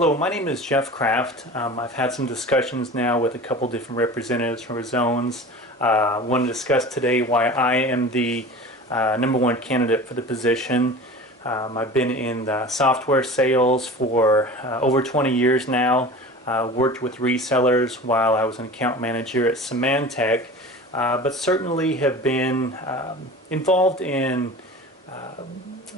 Hello, my name is Jeff Kraft. I've had some discussions now with a couple different representatives from zones. I want to discuss today why I am the #1 candidate for the position. I've been in the software sales for over 20 years now. Worked with resellers while I was an account manager at Symantec, but certainly have been involved in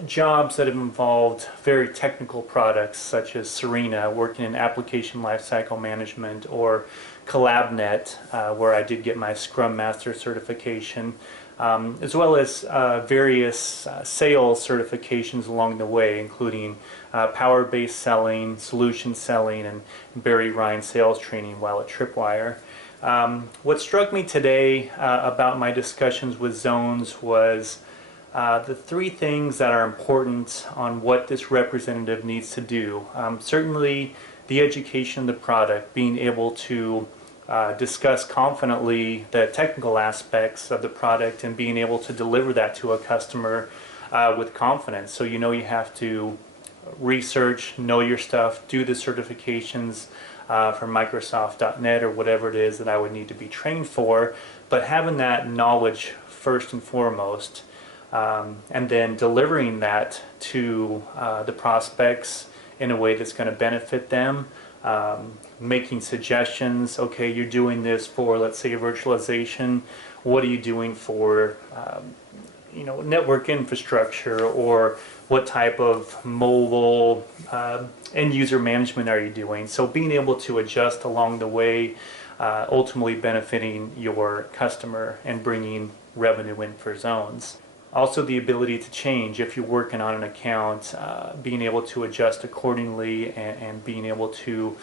jobs that have involved very technical products such as Serena, working in application lifecycle management, or CollabNet, where I did get my Scrum Master certification, as well as various sales certifications along the way, including power-based selling, solution selling, and Barry Ryan sales training while at Tripwire. What struck me today about my discussions with zones was the three things that are important on what this representative needs to do. Certainly the education of the product, being able to discuss confidently the technical aspects of the product and being able to deliver that to a customer with confidence. So you have to research, know your stuff, do the certifications from Microsoft.net or whatever it is that I would need to be trained for, but having that knowledge first and foremost. And then delivering that to the prospects in a way that's going to benefit them, making suggestions. Okay, you're doing this for, let's say, virtualization. What are you doing for network infrastructure, or what type of mobile end user management are you doing? So being able to adjust along the way, ultimately benefiting your customer and bringing revenue in for zones. Also the ability to change if you're working on an account, being able to adjust accordingly and being able to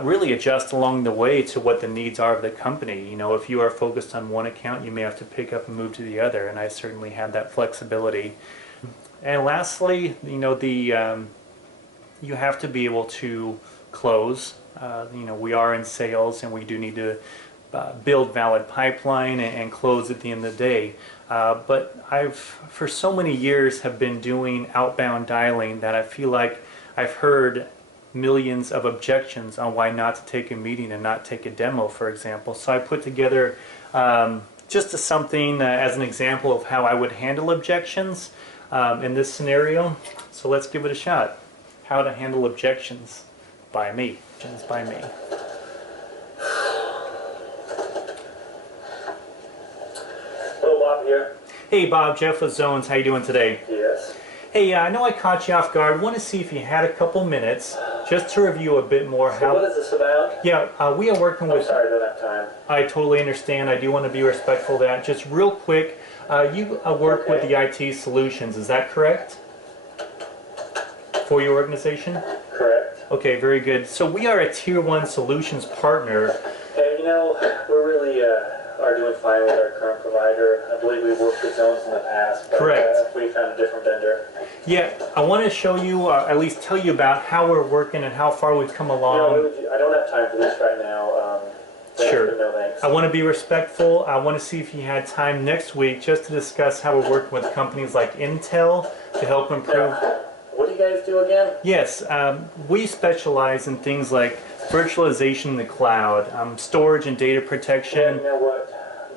really adjust along the way to what the needs are of the company. If you are focused on one account, you may have to pick up and move to the other, and I certainly have that flexibility. And lastly, you have to be able to close. We are in sales and we do need to build valid pipeline and close at the end of the day. But for so many years have been doing outbound dialing that I feel like I've heard millions of objections on why not to take a meeting and not take a demo, for example. So I put together just something as an example of how I would handle objections in this scenario. So let's give it a shot. How to handle objections by me. By me. Here. Hey Bob, Jeff with Zones, how you doing today? Yes. Hey, I know I caught you off guard. I want to see if you had a couple minutes just to review a bit more. So what is this about? Yeah, we are working with... I'm sorry, I don't have time. I totally understand. I do want to be respectful of that. Just real quick, you work with the IT solutions, is that correct? For your organization? Correct. Okay, very good. So we are a Tier 1 solutions partner. Hey, we're really... are doing fine with our current provider. I believe we've worked with Zones in the past, but correct. We found a different vendor. Yeah, I want to show you, at least tell you about how we're working and how far we've come along. I don't have time for this right now. Sure. No thanks. I want to be respectful. I want to see if you had time next week just to discuss how we're working with companies like Intel to help improve. What do you guys do again? Yes, we specialize in things like virtualization in the cloud, storage and data protection. You know what?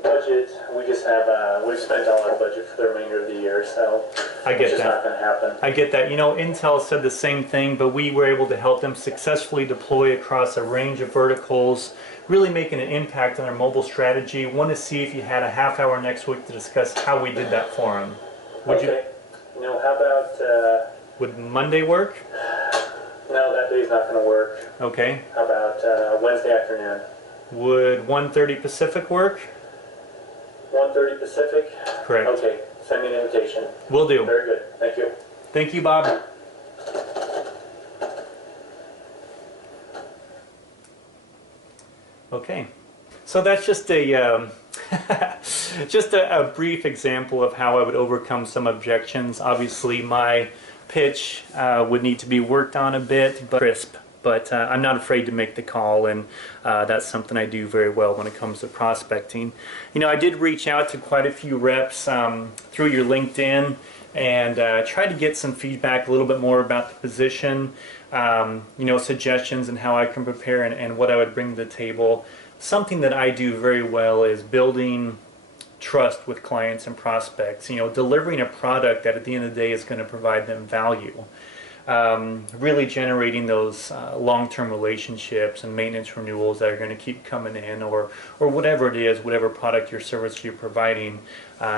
Budget, we just have, we've spent all our budget for the remainder of the year, so I get it's just that. not going to happen. I get that. Intel said the same thing, but we were able to help them successfully deploy across a range of verticals, really making an impact on their mobile strategy. Want to see if you had a half hour next week to discuss how we did that for them. Okay. How about... would Monday work? No, that day's not going to work. Okay. How about Wednesday afternoon? Would 1:30 Pacific work? 1:30 Pacific? Correct. Okay, send me an invitation. Will do. Very good. Thank you. Thank you, Bob. Okay. So that's just a a brief example of how I would overcome some objections. Obviously, my pitch would need to be worked on a bit, but crisp. But I'm not afraid to make the call, and that's something I do very well when it comes to prospecting. I did reach out to quite a few reps through your LinkedIn. and try to get some feedback a little bit more about the position, suggestions and how I can prepare and what I would bring to the table. Something that I do very well is building trust with clients and prospects, delivering a product that at the end of the day is going to provide them value. Really generating those long-term relationships and maintenance renewals that are going to keep coming in, or whatever it is, whatever product or service you're providing,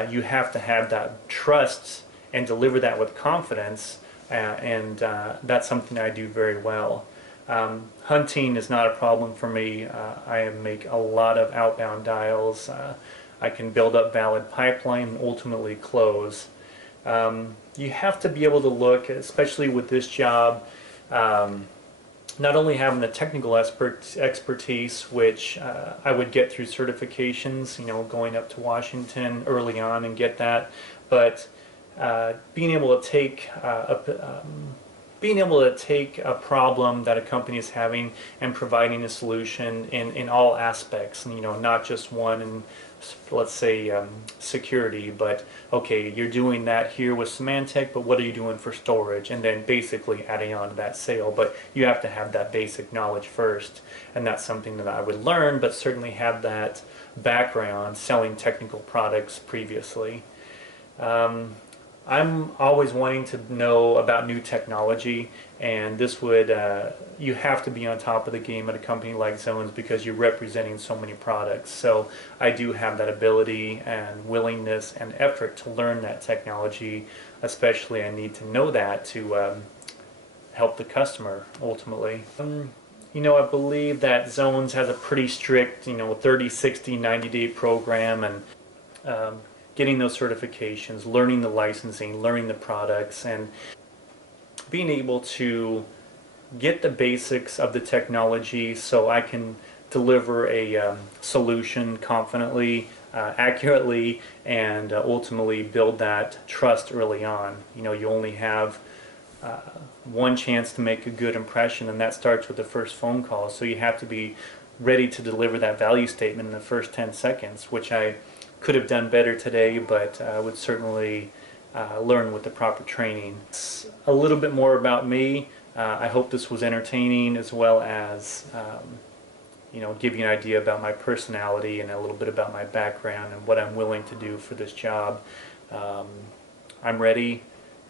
you have to have that trust and deliver that with confidence, and that's something I do very well. Hunting is not a problem for me. I make a lot of outbound dials. I can build up valid pipeline and ultimately close. You have to be able to look, especially with this job, not only having the technical expertise, which I would get through certifications, going up to Washington early on and get that, but being able to take a problem that a company is having and providing a solution in all aspects, not just one in, let's say, security, but okay, you're doing that here with Symantec, but what are you doing for storage? And then basically adding on to that sale. But you have to have that basic knowledge first, and that's something that I would learn, but certainly have that background selling technical products previously. I'm always wanting to know about new technology, and this would, you have to be on top of the game at a company like Zones because you're representing so many products. So I do have that ability and willingness and effort to learn that technology, especially I need to know that to help the customer ultimately. I believe that Zones has a pretty strict, 30, 60, 90-day program, and getting those certifications, learning the licensing, learning the products, and being able to get the basics of the technology so I can deliver a solution confidently, accurately, and ultimately build that trust early on. You only have one chance to make a good impression, and that starts with the first phone call. So you have to be ready to deliver that value statement in the first 10 seconds, which I could have done better today, but would certainly learn with the proper training. It's a little bit more about me. I hope this was entertaining, as well as give you an idea about my personality and a little bit about my background and what I'm willing to do for this job. I'm ready,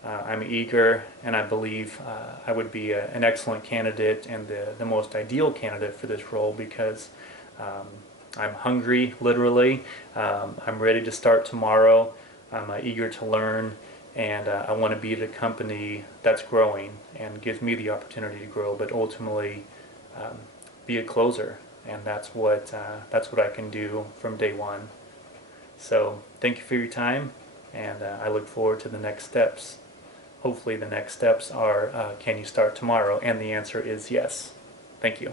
I'm eager, and I believe I would be an excellent candidate and the most ideal candidate for this role because I'm hungry, literally. I'm ready to start tomorrow. I'm eager to learn, and I want to be at a company that's growing and gives me the opportunity to grow, but ultimately be a closer, and that's what I can do from day one. So thank you for your time, and I look forward to the next steps. Hopefully the next steps are, can you start tomorrow? And the answer is yes. Thank you.